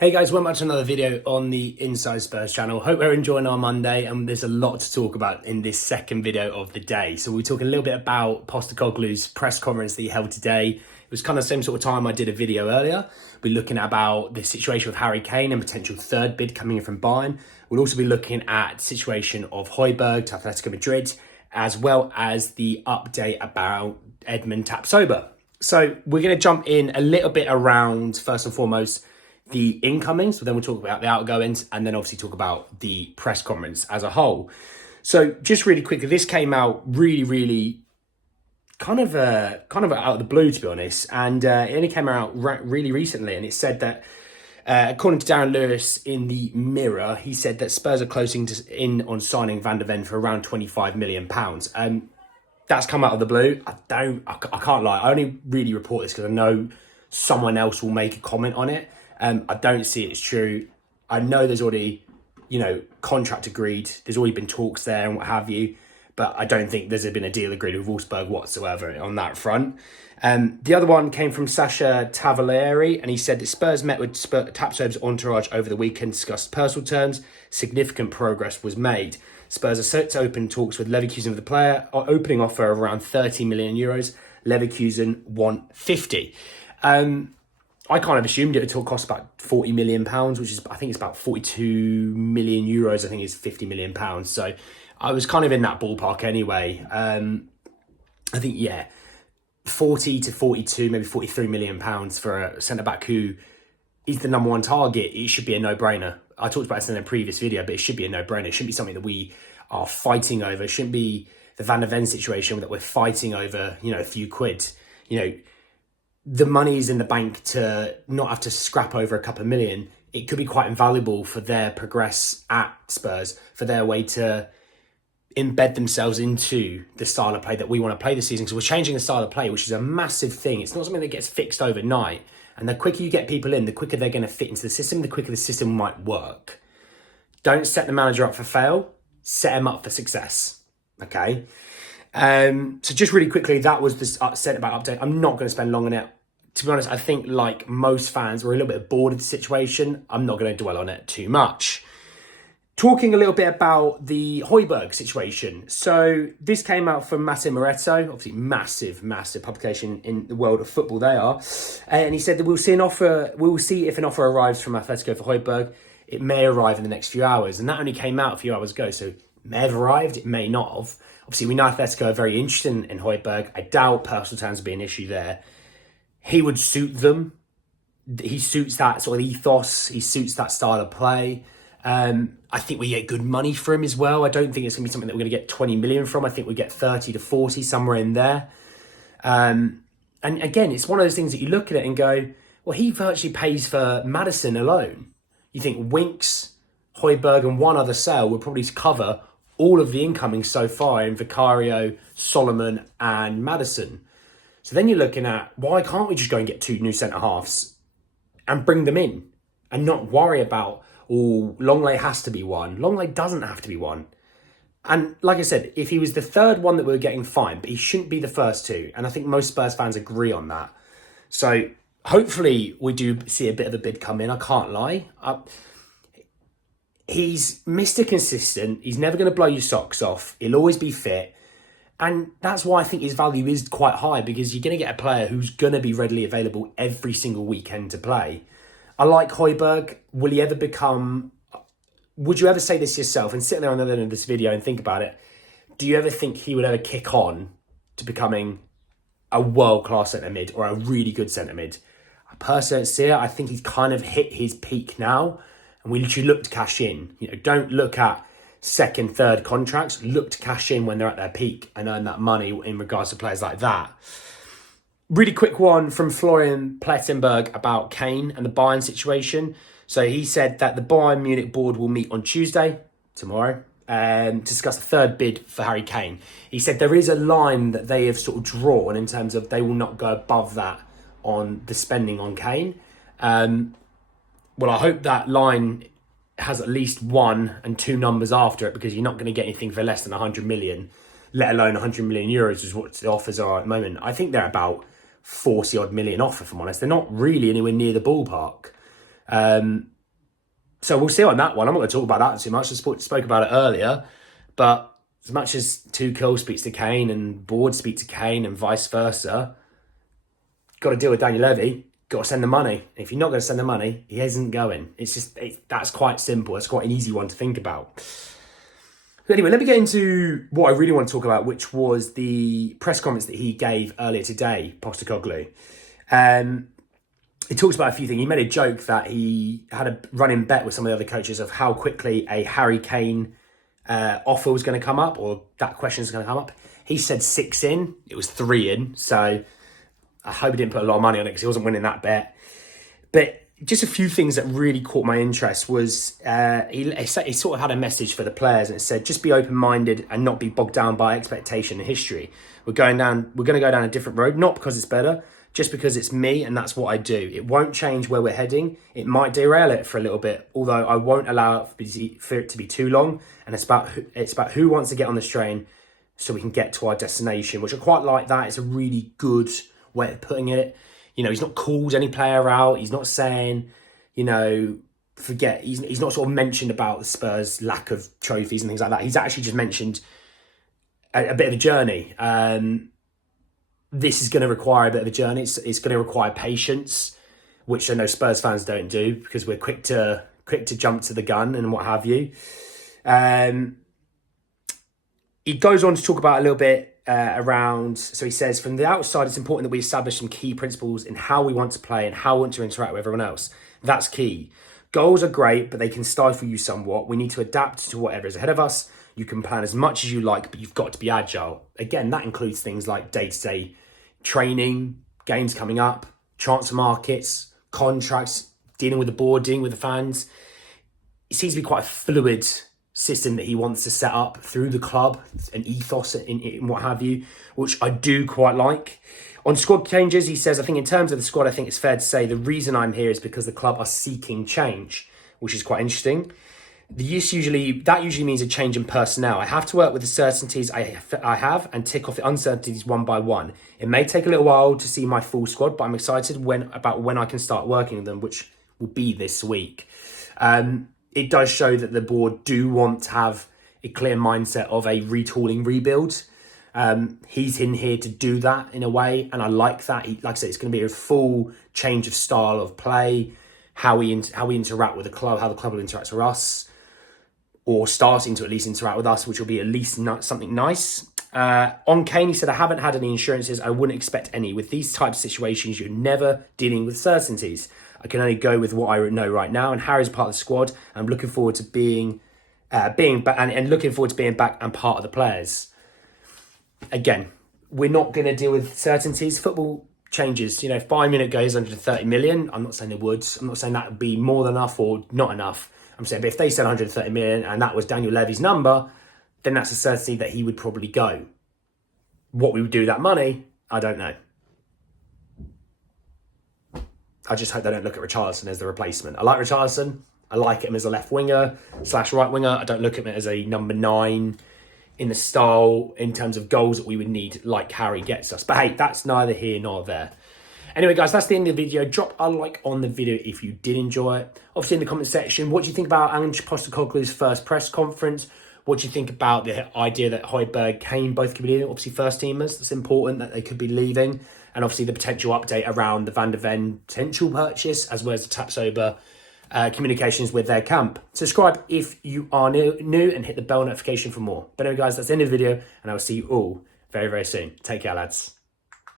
Hey guys, welcome back to another video on the Inside Spurs channel. Hope we're enjoying our Monday, and there's a lot to talk about in this second video of the day. So we're talking a little bit about Postecoglou's press conference that he held today. It was kind of the same sort of time I did a video earlier. We're looking at about the situation with Harry Kane and potential third bid coming in from Bayern. We'll also be looking at the situation of Hoiberg to Atletico Madrid, as well as the update about Edmund Tapsoba. So we're going to jump in a little bit around, first and foremost, the incomings, but then we'll talk about the outgoings, and then obviously talk about the press conference as a whole. So just really quickly, this came out really kind of out of the blue, to be honest, and it only came out really recently, and it said that according to Darren Lewis in the Mirror, he said that Spurs are closing in on signing Van der Ven for around £25 million. That's come out of the blue. I can't lie. I only really report this because I know someone else will make a comment on it. I don't see it as true. I know there's already, contract agreed. There's already been talks there and what have you. But I don't think there's been a deal agreed with Wolfsburg whatsoever on that front. The other one came from Sasha Tavalieri, and he said that Spurs met with Tapsoba's entourage over the weekend, discussed personal terms. Significant progress was made. Spurs are set to open talks with Leverkusen with the player. Opening offer of around €30 million. Leverkusen want 50. I kind of assumed it would cost about £40 million, which is, I think it's about 42 million euros. I think it's £50 million. So I was kind of in that ballpark anyway. I think, 40 to 42, maybe £43 million for a centre-back who is the number one target. It should be a no-brainer. I talked about this in a previous video, but it should be a no-brainer. It shouldn't be something that we are fighting over. It shouldn't be the Van der Ven situation that we're fighting over, a few quid. The money's in the bank to not have to scrap over a couple of million. It could be quite invaluable for their progress at Spurs, for their way to embed themselves into the style of play that we want to play this season. So we're changing the style of play, which is a massive thing. It's not something that gets fixed overnight. And the quicker you get people in, the quicker they're going to fit into the system, the quicker the system might work. Don't set the manager up for fail. Set him up for success. Okay? So just really quickly, that was the centre-back update. I'm not going to spend long on it. To be honest, I think like most fans, we're a little bit bored of the situation. I'm not going to dwell on it too much. Talking a little bit about the Hoiberg situation. So this came out from Massimo Moretto, obviously massive publication in the world of football they are. And he said that we'll see if an offer arrives from Atletico for Hoiberg. It may arrive in the next few hours. And that only came out a few hours ago. So it may have arrived, it may not have. Obviously, we know Atletico are very interested in Hoiberg. I doubt personal terms will be an issue there. He would suit them. He suits that sort of ethos. He suits that style of play. I think we get good money for him as well. I don't think it's going to be something that we're going to get 20 million from. I think we get 30 to 40, somewhere in there. And again, it's one of those things that you look at it and go, well, he virtually pays for Maddison alone. You think Winks, Hoiberg and one other sale would probably cover all of the incoming so far in Vicario, Solomon and Maddison. So then you're looking at, why can't we just go and get two new centre-halves and bring them in and not worry about, Longley has to be one. Longley doesn't have to be one. And like I said, if he was the third one that we were getting, fine, but he shouldn't be the first two. And I think most Spurs fans agree on that. So hopefully we do see a bit of a bid come in. I can't lie. He's Mr. Consistent. He's never going to blow your socks off. He'll always be fit. And that's why I think his value is quite high, because you're going to get a player who's going to be readily available every single weekend to play. I like Hoiberg. Will he ever become... Would you ever say this yourself and sit there on the end of this video and think about it? Do you ever think he would ever kick on to becoming a world-class centre-mid or a really good centre-mid? I personally don't see it. I think he's kind of hit his peak now, and we literally look to cash in. Don't look at second, third contracts. Look to cash in when they're at their peak and earn that money in regards to players like that. Really quick one from Florian Plettenberg about Kane and the Bayern situation. So he said that the Bayern Munich board will meet on Tuesday, tomorrow, to discuss a third bid for Harry Kane. He said there is a line that they have sort of drawn in terms of they will not go above that on the spending on Kane. Well, I hope that line has at least 1 and 2 numbers after it, because you're not going to get anything for less than 100 million, let alone 100 million euros is what the offers are at the moment. I think they're about 40 odd million off, if I'm honest. They're not really anywhere near the ballpark. So we'll see on that one. I'm not going to talk about that too much. I spoke about it earlier. But as much as Tuchel speaks to Kane and board speak to Kane and vice versa, got to deal with Daniel Levy. Got to send the money. If you're not going to send the money, he isn't going. That's quite simple. It's quite an easy one to think about. But anyway, let me get into what I really want to talk about, which was the press conference that he gave earlier today, Postecoglou. He talks about a few things. He made a joke that he had a running bet with some of the other coaches of how quickly a Harry Kane offer was going to come up, or that question is going to come up. He said 6 in. It was 3 in. So I hope he didn't put a lot of money on it because he wasn't winning that bet. But just a few things that really caught my interest was he sort of had a message for the players, and it said, just be open-minded and not be bogged down by expectation and history. We're going to go down a different road, not because it's better, just because it's me and that's what I do. It won't change where we're heading. It might derail it for a little bit, although I won't allow it for it to be too long. And it's about who wants to get on this train so we can get to our destination, which I quite like that. It's a really good way of putting it. You know, he's not called any player out. He's not saying, you know, forget. He's not sort of mentioned about the Spurs' lack of trophies and things like that. He's actually just mentioned a bit of a journey. This is going to require a bit of a journey. It's going to require patience, which I know Spurs fans don't do because we're quick to jump to the gun and what have you. He goes on to talk about a little bit around, so he says, from the outside, it's important that we establish some key principles in how we want to play and how we want to interact with everyone else. That's key. Goals are great, but they can stifle you somewhat. We need to adapt to whatever is ahead of us. You can plan as much as you like, but you've got to be agile. Again, that includes things like day-to-day training, games coming up, transfer markets, contracts, dealing with the board, dealing with the fans. It seems to be quite a fluid system that he wants to set up through the club, an ethos and what have you, which I do quite like. On squad changes, he says, I think in terms of the squad, I think it's fair to say the reason I'm here is because the club are seeking change, which is quite interesting. That usually means a change in personnel. I have to work with the certainties I have and tick off the uncertainties one by one. It may take a little while to see my full squad, but I'm excited about when I can start working with them, which will be this week. It does show that the board do want to have a clear mindset of a retooling rebuild. He's in here to do that in a way, and I like that. Like I said, it's going to be a full change of style of play, how we interact with the club, how the club will interact with us, or starting to at least interact with us, which will be at least something nice. On Kane, he said, I haven't had any insurances. I wouldn't expect any. With these types of situations, you're never dealing with certainties. I can only go with what I know right now. And Harry's part of the squad. I'm looking forward to being back and looking forward to being back and part of the players. Again, we're not going to deal with certainties. Football changes. You know, if Bayern Munich goes under 30 million, I'm not saying they would. I'm not saying that would be more than enough or not enough. I'm saying, but if they said 130 million and that was Daniel Levy's number, then that's a certainty that he would probably go. What we would do with that money, I don't know. I just hope they don't look at Richarlison as the replacement. I like Richarlison. I like him as a left winger / right winger. I don't look at him as a number 9 in the style in terms of goals that we would need like Harry gets us. But hey, that's neither here nor there. Anyway, guys, that's the end of the video. Drop a like on the video if you did enjoy it. Obviously, in the comment section, what do you think about Ange Postecoglou's first press conference? What do you think about the idea that Hoiberg, Kane both could be leaving? Obviously, first teamers. It's important that they could be leaving. And obviously, the potential update around the Van der Ven potential purchase, as well as the Tapsoba communications with their camp. Subscribe if you are new and hit the bell notification for more. But anyway, guys, that's the end of the video. And I will see you all very, very soon. Take care, lads.